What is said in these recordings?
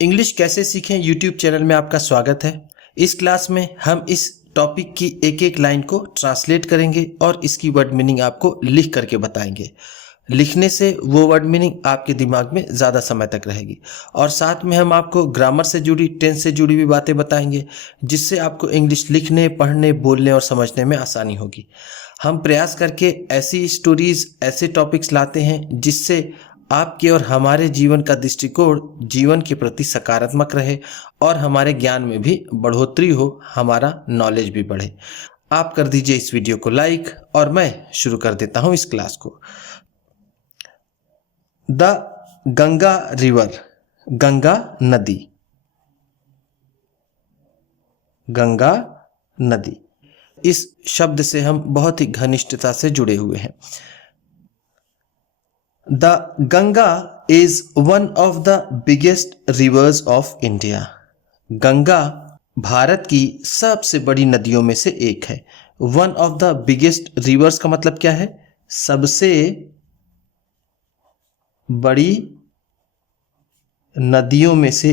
English कैसे सीखें YouTube channel में आपका स्वागत है। इस क्लास में हम इस टॉपिक की एक एक लाइन को ट्रांसलेट करेंगे और इसकी वर्ड मीनिंग आपको लिख करके बताएंगे। लिखने से वो वर्ड मीनिंग आपके दिमाग में ज़्यादा समय तक रहेगी और साथ में हम आपको ग्रामर से जुड़ी, टेंस से जुड़ी भी बातें बताएंगे, जिससे आपको इंग्लिश लिखने, पढ़ने, बोलने और समझने में आसानी होगी। हम प्रयास करके ऐसी स्टोरीज, ऐसे टॉपिक्स लाते हैं जिससे आपके और हमारे जीवन का दृष्टिकोण जीवन के प्रति सकारात्मक रहे और हमारे ज्ञान में भी बढ़ोतरी हो, हमारा नॉलेज भी बढ़े। आप कर दीजिए इस वीडियो को लाइक और मैं शुरू कर देता हूं इस क्लास को। द गंगा रिवर, गंगा नदी, गंगा नदी। इस शब्द से हम बहुत ही घनिष्ठता से जुड़े हुए हैं। The Ganga is one of the biggest reverse of India. Ganga Bharat की सबसे बड़ी नदियों में से एक है। One of the biggest reverse का मतलब क्या है? सबसे बड़ी नदियों में से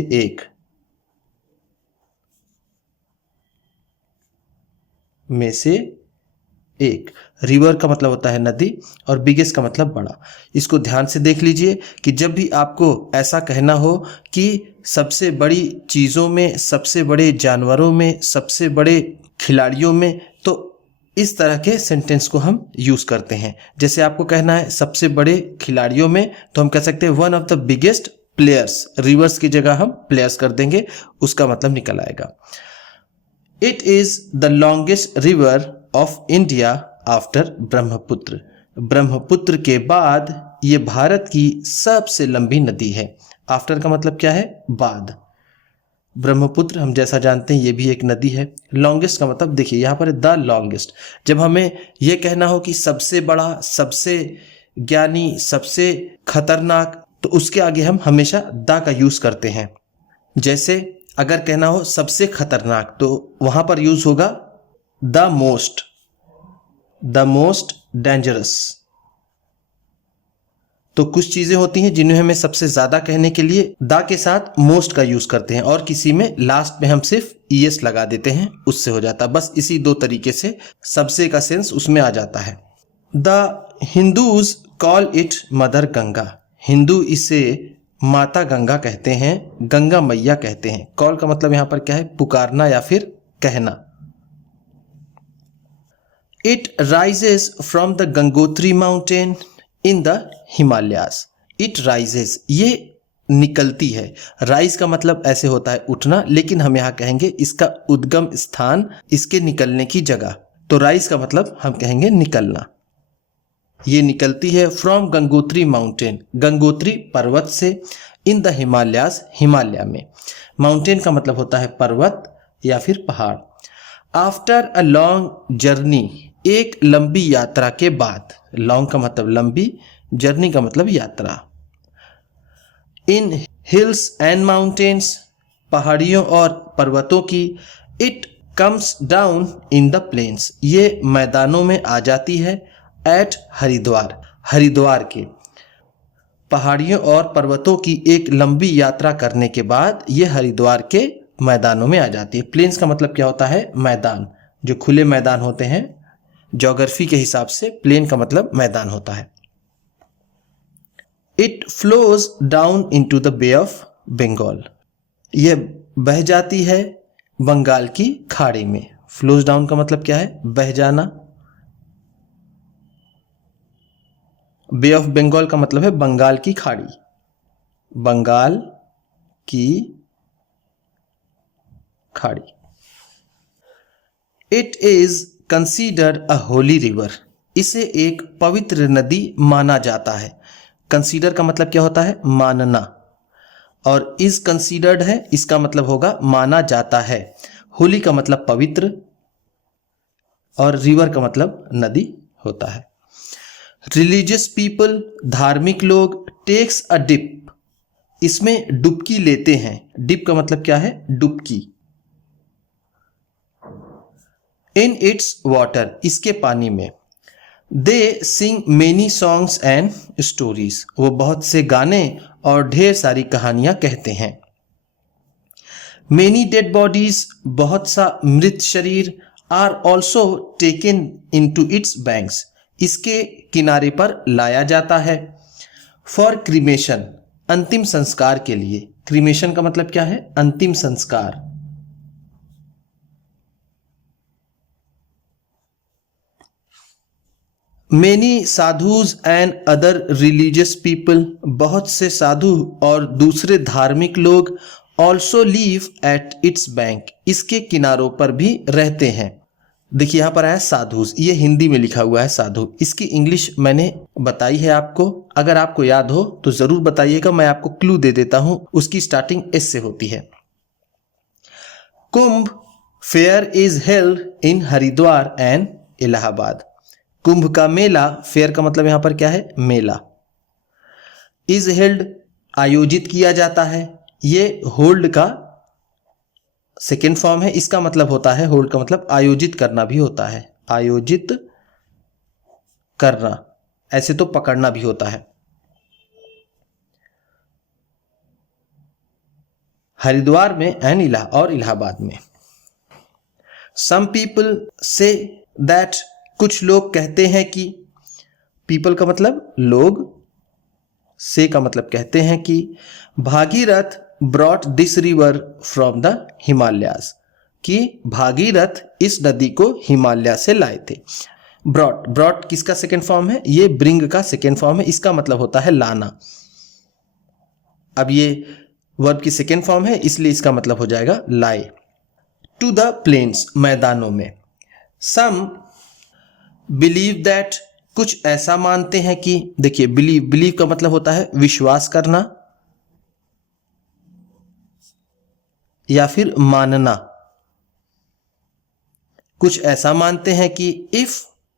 एक, रिवर का मतलब होता है नदी और बिगेस्ट का मतलब बड़ा। इसको ध्यान से देख लीजिए कि जब भी आपको ऐसा कहना हो कि सबसे बड़ी चीज़ों में, सबसे बड़े जानवरों में, सबसे बड़े खिलाड़ियों में, तो इस तरह के सेंटेंस को हम यूज़ करते हैं। जैसे आपको कहना है सबसे बड़े खिलाड़ियों में, तो हम कह सकते हैं one of the biggest players. Reverse की जगह हम प्लेयर्स कर देंगे, उसका मतलब निकल आएगा। It is the longest river of India after Brahmaputra. Brahmaputra के बाद ये भारत की सबसे लंबी नदी है। आफ्टर का मतलब क्या है? बाद। ब्रह्मपुत्र हम जैसा जानते हैं ये भी एक नदी है। लॉन्गेस्ट का मतलब देखिए यहाँ पर द लॉन्गेस्ट। जब हमें ये कहना हो कि सबसे बड़ा, सबसे ज्ञानी, सबसे खतरनाक, तो उसके आगे हम हमेशा द का यूज करते हैं। जैसे अगर कहना हो सबसे खतरनाक, तो वहां पर यूज होगा द मोस्ट डेंजरस। तो कुछ चीजें होती हैं जिन्हें हमें सबसे ज्यादा कहने के लिए द के साथ मोस्ट का यूज करते हैं और किसी में लास्ट में हम सिर्फ ईएस लगा देते हैं, उससे हो जाता है। बस इसी दो तरीके से सबसे का सेंस उसमें आ जाता है। The Hindus call it mother Ganga. Hindu इसे माता गंगा कहते हैं, गंगा मैया कहते हैं। कॉल का मतलब यहां पर क्या है? पुकारना या फिर कहना। It rises from the Gangotri mountain in the Himalayas. It rises, ये निकलती है। राइज का मतलब ऐसे होता है उठना, लेकिन हम यहां कहेंगे इसका उद्गम स्थान, इसके निकलने की जगह। तो राइज का मतलब हम कहेंगे निकलना। ये निकलती है फ्रॉम गंगोत्री माउंटेन, गंगोत्री पर्वत से, इन द हिमालयास, हिमालय में। माउंटेन का मतलब होता है पर्वत या फिर पहाड़। आफ्टर अ लॉन्ग जर्नी, एक लंबी यात्रा के बाद। लॉन्ग का मतलब लंबी, जर्नी का मतलब यात्रा। इन हिल्स एंड माउंटेन्स, पहाड़ियों और पर्वतों की। It comes down in the plains, ये मैदानों में आ जाती है। एट हरिद्वार, हरिद्वार के। पहाड़ियों और पर्वतों की एक लंबी यात्रा करने के बाद ये हरिद्वार के मैदानों में आ जाती है। प्लेन्स का मतलब क्या होता है? मैदान, जो खुले मैदान होते हैं। ज्योग्राफी के हिसाब से प्लेन का मतलब मैदान होता है। It flows down into the bay of Bengal, यह बह जाती है बंगाल की खाड़ी में। फ्लोज डाउन का मतलब क्या है? बह जाना। बे ऑफ बंगाल का मतलब है बंगाल की खाड़ी, बंगाल की खाड़ी। It is considered a Holi river, इसे एक पवित्र नदी माना जाता है। कंसीडर का मतलब क्या होता है? मानना। और इज कंसीडर्ड है, इसका मतलब होगा माना जाता है। होली का मतलब पवित्र और रिवर का मतलब नदी होता है। रिलीजियस पीपल, धार्मिक लोग, टेक्स अ डिप, इसमें डुबकी लेते हैं। डिप का मतलब क्या है? डुबकी। इन इट्स वाटर, इसके पानी में। दे सिंग मेनी सॉन्ग्स एंड स्टोरीज, वो बहुत से गाने और ढेर सारी कहानियां कहते हैं। मेनी डेड बॉडीज, बहुत सा मृत शरीर, are also taken into its banks, इसके किनारे पर लाया जाता है। फॉर क्रीमेशन, अंतिम संस्कार के लिए। क्रीमेशन का मतलब क्या है? अंतिम संस्कार। Many sadhus and other religious people, बहुत से साधु और दूसरे धार्मिक लोग, also leave at its bank, इसके किनारों पर भी रहते हैं। देखिए यहाँ पर है साधुज, ये हिंदी में लिखा हुआ है साधु, इसकी इंग्लिश मैंने बताई है आपको, अगर आपको याद हो तो जरूर बताइएगा, मैं आपको क्लू दे देता हूं। उसकी स्टार्टिंग एस से होती है। Kumbh fair is held in Haridwar and Allahabad, Kumbh का मेला, फेयर का मतलब यहां पर क्या है? मेला। इज हेल्ड, आयोजित किया जाता है, ये होल्ड का सेकेंड फॉर्म है, इसका मतलब होता है, होल्ड का मतलब आयोजित करना भी होता है, आयोजित करना, ऐसे तो पकड़ना भी होता है। हरिद्वार में एंड और इलाहाबाद में। सम पीपल से दैट, कुछ लोग कहते हैं कि, पीपल का मतलब लोग, से का मतलब कहते हैं कि, Bhagirath brought this river from the Himalayas, कि भागीरथ इस नदी को हिमालय से लाए थे। ब्रॉट, ब्रॉट किसका सेकेंड फॉर्म है? ये ब्रिंग का सेकेंड फॉर्म है, इसका मतलब होता है लाना। अब ये वर्ब की सेकेंड फॉर्म है, इसलिए इसका मतलब हो जाएगा लाए। टू द प्लेन्स, मैदानों में। सम बिलीव दैट, कुछ ऐसा मानते हैं कि, देखिए बिलीव, बिलीव का मतलब होता है विश्वास करना या फिर मानना। कुछ ऐसा मानते हैं कि if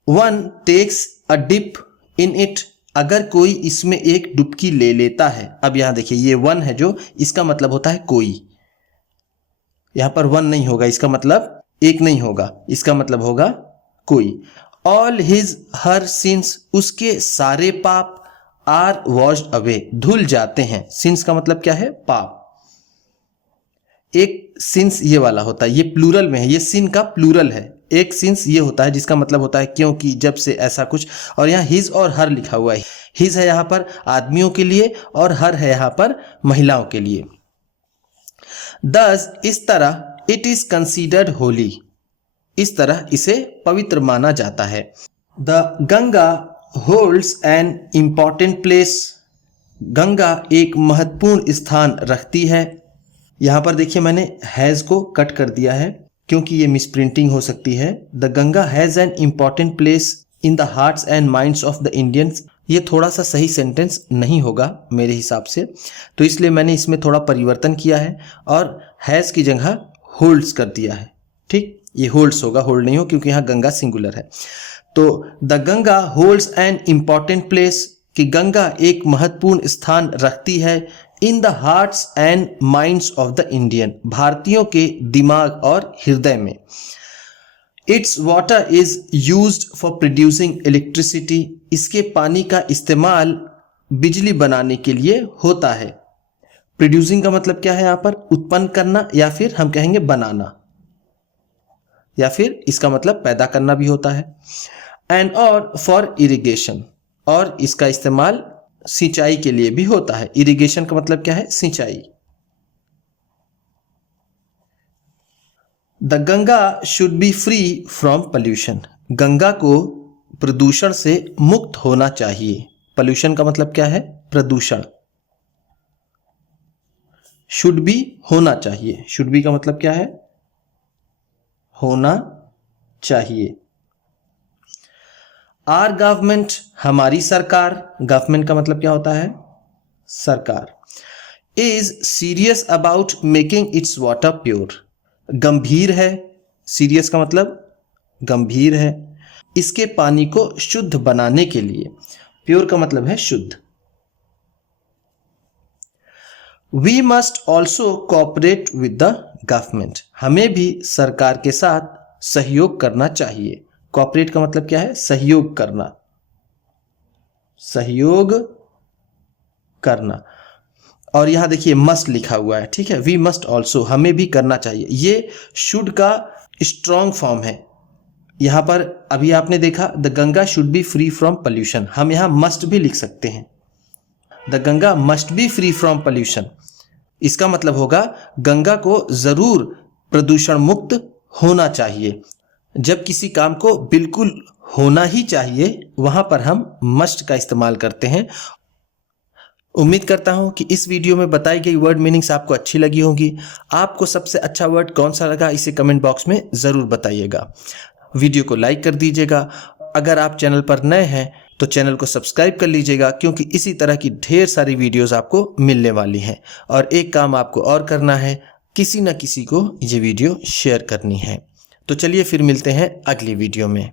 one takes a dip in it, अगर कोई इसमें एक डुबकी ले लेता है। अब यहां देखिए ये वन है जो, इसका मतलब होता है कोई, यहां पर वन नहीं होगा, इसका मतलब एक नहीं होगा, इसका मतलब होगा कोई। ऑल हिज हर सिंस, उसके सारे पाप, आर वॉश्ड अवे, धुल जाते हैं। सिंस का मतलब क्या है? पाप। एक सिंस ये वाला होता है, ये प्लूरल में है, ये सिन का प्लूरल है। एक सिंस ये होता है जिसका मतलब होता है क्योंकि, जब से, ऐसा कुछ। और यहाँ हिज और हर लिखा हुआ है, हिज है यहाँ पर आदमियों के लिए और हर है यहाँ पर महिलाओं के लिए। दस, इस तरह, इट इज कंसीडर्ड होली, इस तरह इसे पवित्र माना जाता है। The Ganga holds an important place, Ganga एक महत्वपूर्ण स्थान रखती है। यहां पर देखिए मैंने हैज को कट कर दिया है क्योंकि ये मिसप्रिंटिंग हो सकती है। The Ganga has an important place in the hearts and minds of the Indians, ये थोड़ा सा सही सेंटेंस नहीं होगा मेरे हिसाब से, तो इसलिए मैंने इसमें थोड़ा परिवर्तन किया है और हैज की जगह होल्ड्स कर दिया है। ठीक, ये होल्ड्स होगा, होल्ड नहीं हो, क्योंकि यहाँ गंगा सिंगुलर है। तो the Ganga holds an important place, कि गंगा एक महत्वपूर्ण स्थान रखती है in the hearts and minds of the Indian, भारतीयों के दिमाग और हृदय में। It's water is used for producing electricity, इसके पानी का इस्तेमाल बिजली बनाने के लिए होता है। प्रोड्यूसिंग का मतलब क्या है यहाँ पर? उत्पन्न करना, या फिर हम कहेंगे बनाना, या फिर इसका मतलब पैदा करना भी होता है। एंड और फॉर इरिगेशन, और इसका इस्तेमाल सिंचाई के लिए भी होता है। इरिगेशन का मतलब क्या है? सिंचाई। The Ganga should be free from pollution, Ganga को प्रदूषण से मुक्त होना चाहिए। पोल्यूशन का मतलब क्या है? प्रदूषण। शुड बी होना चाहिए, शुड बी का मतलब क्या है? होना चाहिए। आर गवर्नमेंट, हमारी सरकार, गवर्नमेंट का मतलब क्या होता है? सरकार। Is serious about making it's water pure, गंभीर है, सीरियस का मतलब गंभीर है, इसके पानी को शुद्ध बनाने के लिए। प्योर का मतलब है शुद्ध। We must also cooperate with the government, हमें भी सरकार के साथ सहयोग करना चाहिए। कोऑपरेट का मतलब क्या है? सहयोग करना, सहयोग करना। और यहाँ देखिए मस्ट लिखा हुआ है, ठीक है, वी मस्ट ऑल्सो, हमें भी करना चाहिए। ये शुड का स्ट्रॉन्ग फॉर्म है। यहाँ पर अभी आपने देखा the Ganga should be free from pollution, हम यहाँ मस्ट भी लिख सकते हैं, the Ganga must be free from pollution. इसका मतलब होगा गंगा को जरूर प्रदूषण मुक्त होना चाहिए। जब किसी काम को बिल्कुल होना ही चाहिए वहां पर हम मस्ट का इस्तेमाल करते हैं। उम्मीद करता हूं कि इस वीडियो में बताई गई वर्ड मीनिंग्स आपको अच्छी लगी होंगी। आपको सबसे अच्छा वर्ड कौन सा लगा इसे कमेंट बॉक्स में ज़रूर बताइएगा। वीडियो को लाइक कर दीजिएगा। अगर आप चैनल पर नए हैं तो चैनल को सब्सक्राइब कर लीजिएगा, क्योंकि इसी तरह की ढेर सारी वीडियोस आपको मिलने वाली हैं। और एक काम आपको और करना है, किसी न किसी को ये वीडियो शेयर करनी है। तो चलिए फिर मिलते हैं अगली वीडियो में।